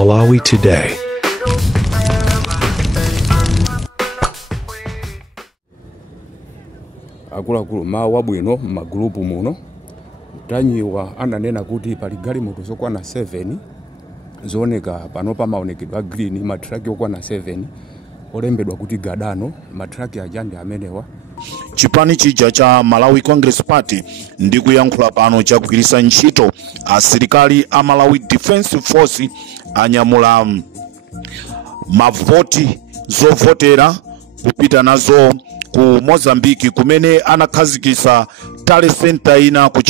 Malawi Today. Akuluakulu mawu abwino m'magulupu muno tanyiwa ananena kuti pali galimoto zokwana 7 zooneka pano pamaonekedwa green, matraki okwana 7 olembedwa kuti Gadano. Matraki aja ndi amenewa. Chipani chija cha Malawi Congress Party ndi kuyankhula pano chakugwiritsa ntchito asilikali a Malawi Defense Force anyamula mavoti zovotera kupita nazo ku Mozambique kumene anakhazikitsa tale center ina ku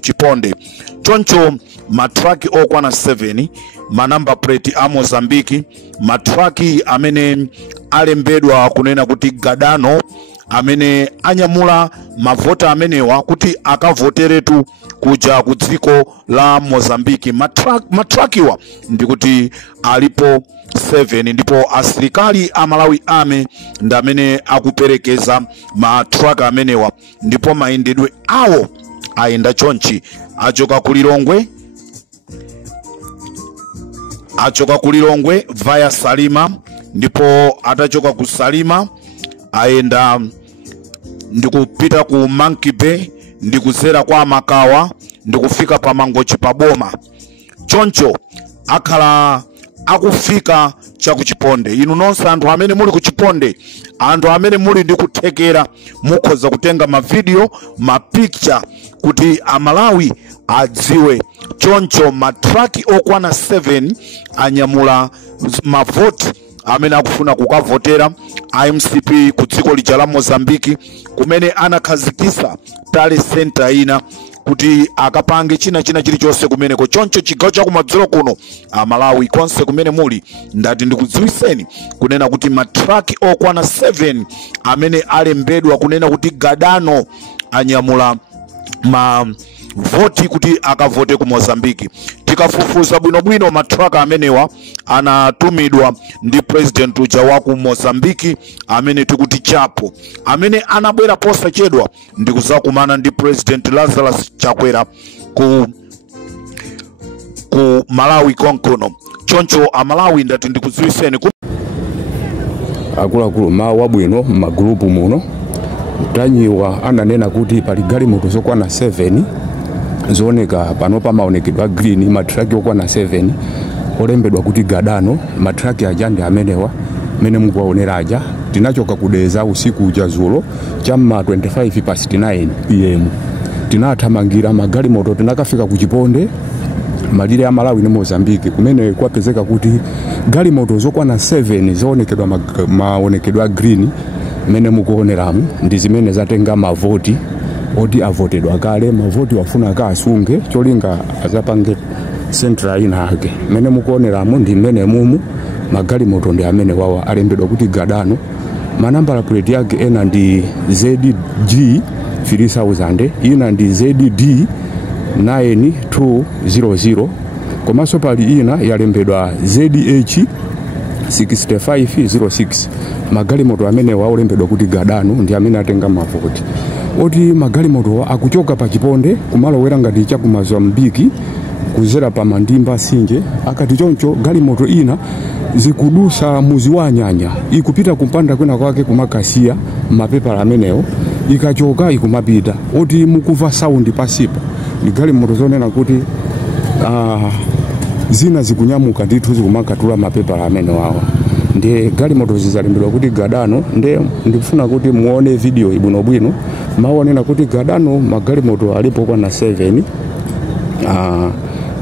Chiponde. Choncho matraki okwana 7 manamba plate a Mozambique, matraki amene alembedwa kunena kuti Gadano, amene anyamula mavota amenewa kuti akavoteretu kuja ku dziko la Mozambique. Matrakiwa ndikuti alipo 7 ndipo asilikali a Malawi Army ndamene akuperekeza matraki amenewa, ndipo mayendedwe awo ayenda chonchi. Achoka kulilongwe via Salima, ndipo atachoka ku Salima ayenda ndikupita ku Monkey Bay, ndikuzera kwa Makawa, ndikufika pa Mangochi pa Boma. Choncho akhala akufika cha ku Chiponde. Inu nonse anthu amene muli ku Chiponde, anthu amene muli ndi kuthekera, mukhoza kutenga mavideo, mapicture kuti Amalawi adziwe. Choncho matraki okwana 7 anyamula mavoti amene akufuna kukavotera IMCP ku dziko lija la Mozambique kumene anakhazikitsa tale center ina kuti akapange china chilichonse kumeneko. Choncho chigawo cha kumadzulo kuno Amalawi konse kumene muli, ndati ndikudziwiseni kunena kuti matraki okwana 7 amene alembedwa kunena kuti Gadano anyamula voti kuti akavote ku Mozambique. Tikafufuza bwinobwino matraka amenewa anatumidwa ndi president uja wa ku Mozambique amene tikuti Chapo, amene anabwera posachedwa ndikuzakumana ndi president Lazarus Chakwera ku Malawi konkono. Choncho Amalawi ndati ndikudziwiseni akuluakulu mawu abwino m'magulupu muno tanyiwa ananena kuti pali galimoto zokwana 7 zooneka pano pamaonekedwa green, matraki okwana 7 olembedwa kuti Gadano. Matraki aja ndi amenewa mene mukuwaonera aja. Tinachoka kudeza usiku uja zulo chamma 9:25 PM. Tinathamangira magalimoto, tinakafika ku Chiponde malire ya Malawi ndi Mozambique kumene kwapezeka kuti galimoto zokwana 7 zoonekedwa maonekedwa green mene mukuoneramu ndi zimene zatenga mavoti oti avotedwa kale. Mavoti wafuna akasunge cholinga azapange central ina yake. Mene mukuoneramu ndi mene mumu magalimoto ndi amene wawa alembedwa kuti Gadano. Manambala plate yake ena ndi ZG 3000, ina ndi ZD 9200, komanso pali ina yalembedwa ZH 6506. Magalimoto amene waolembedwa kuti Gadano ndi amene atenga mavoti. Oti magalimoto akuchoka pa Chiponde kumalowera ngati cha ku Mozambique kuzera pa Mandimba Sinje. Akati choncho galimoto ina zikudusa muzi wa Nyanya ikupita kumpanda kwena kwake kumakasiya mapepala amenewo, ikachoka ikumapita. Oti mukuva sound pasipa ni galimoto zonena kuti zina zikunyamuka ndithu zikumakatula mapepala amene wawa. Ndi galimoto zizalembedwa kuti Gadano. Ndikufuna kuti muone video ibwinobwino maonena kuti Gadano magalimoto alipo kwana 7.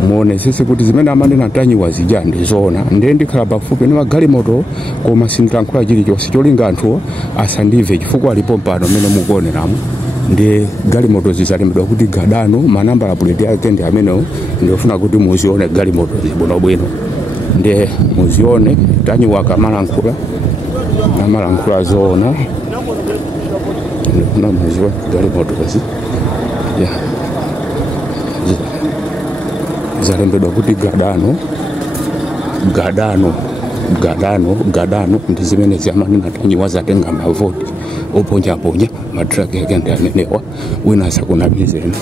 Muone sisi kuti zimene amanena tanyiwa zija ndi zoona. Ndikhala pafupi ndi magalimoto koma sindilankhula chilichonse cholinga anthu asandive chifukwa alipo mpano mene mukuoneramu. Ndi galimoto zizalembedwa kuti Gadano, manambala plate yake ndi amenewo. Ndikufuna kuti muzione galimoto zibwinobwino, ndi muzione tanyiwa kamalankhula zoona. Ndikufuna muzione galimoto kazi zalembedwa kuti Gadano ndi zimene ziamanena tanyiwa zatenga mavoti oponyaponya. Matraki yake ndi amenewa. Wina sakunabizeni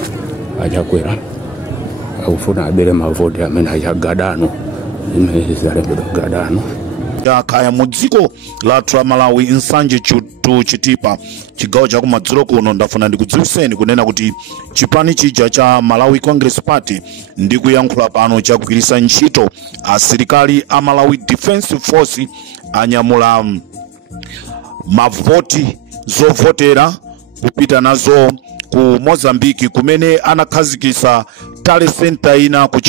achakwera akufuna abere mavoti amene acha Gadano zimene zalembedwa Gadano. Kaya mu dziko lathu Malawi nsanje tu chitipa chigawo cha kumadzulo kuno ndafuna ndikudziwiseni kunena kuti chipani chija cha Malawi Congress Party ndikuyankhula pano chakugwiritsa ntchito asilikali a Malawi Defense Force anyamula mavoti zovotera kupita nazo ku Mozambique kumene anakhazikisa tale center ina ku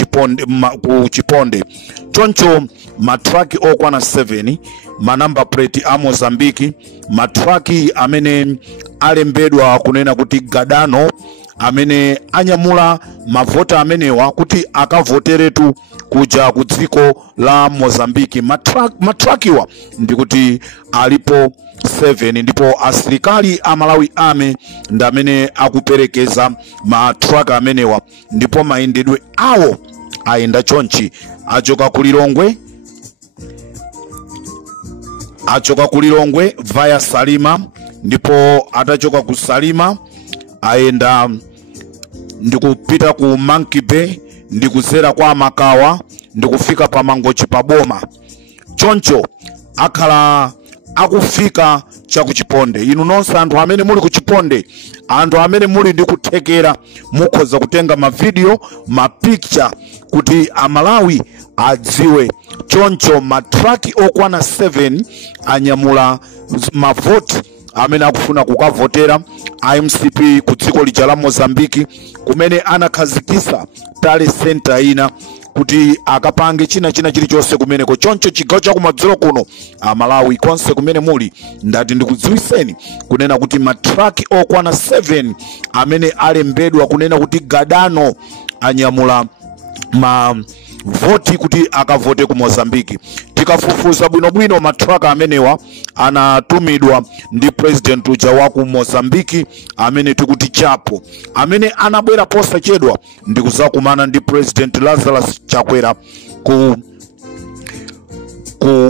Chiponde. Choncho matraki okwana 7 manamba plate a Mozambique, matraki amene alembedwa kunena kuti Gadano amene anyamula mavota amenewa kuti akavoteretu kuja ku dziko la Mozambique. Matrakiwa ndikuti alipo 7 ndipo asilikali a Malawi Army ndamene akuperekeza matraka amenewa ndipo mayendedwe awo ayenda chonchi achoka kulilongwe via Salima, ndipo atachoka ku Salima ayenda ndikupita ku Monkey Bay ndikuzera kwa Makawa ndikufika pa Mangochi pa Boma. Choncho akhala akufika cha ku Chiponde. Inu nonse anthu amene muli ku Chiponde, anthu amene muli ndi kuthekera mukhoza kutenga ma video, ma picture kuti Amalawi adziwe. Choncho matraki okwana 7 anyamula mavoti amene akufuna kukavotera IMCP ku dziko lija la Mozambique kumene anakhazikisa tale center ina kuti akapange china chilichonse kumeneko. Choncho chigawo cha kumadzulo kuno Malawi konse kumene muli ndati ndikudziwiseni kunena kuti matraki okwana 7 amene alembedwa kunena kuti Gadano anyamula voti kuti akavote ku Mozambique. Tikafufuza bwinobwino matraka amenewa anatumidwa ndi president uja wa ku Mozambique amene tikuti Chapo, amene anabwera posachedwa ndikuzakumana ndi president Lazarus Chakwera ku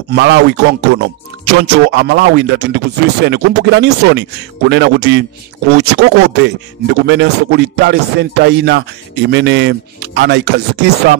Malawi konkono. Choncho Amalawi ndati ndikudziwiseni kumbukiranisoni kunena kuti ku Chikokobe ndikumenenso kuli tale center ina imene anayikhazikisa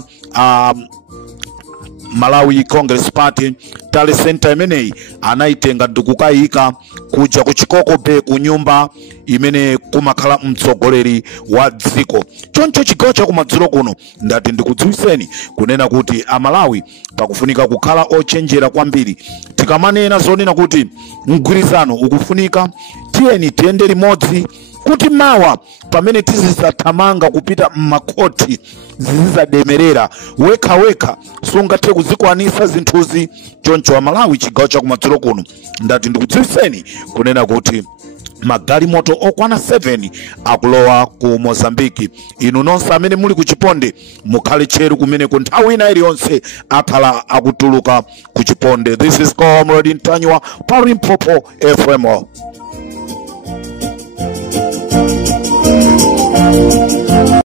Malawi Congress Party. Tale center imeneyi anayitenga ndikukayika kuja ku Chikokobe ku nyumba imene kumakhala mtsogoleri wa dziko. Choncho chigawo cha kumadzulo kuno ndati ndikudziwiseni kunena kuti Amalawi pakufunika kukhala ochenjera kwambiri. Tikamanena zonena kuti mgwirizano ukufunika, tiyeni tiyende limodzi kuti mawa pamene tizisathamanga kupita mmakoti zizizademerera wekha sungathe kuzikwanisa zinthuzi. Choncho Amalawi chigawo cha kumadzulo kuno ndati ndikudziwiseni kunena kuti magalimoto okwana 7 akulowa ku Mozambique. Inu nonse amene muli ku Chiponde mukhale cheru kumene ku nthawi ina iliyonse akhala akutuluka ku Chiponde. This is Comrade Ntanywa pa Limpopo FM.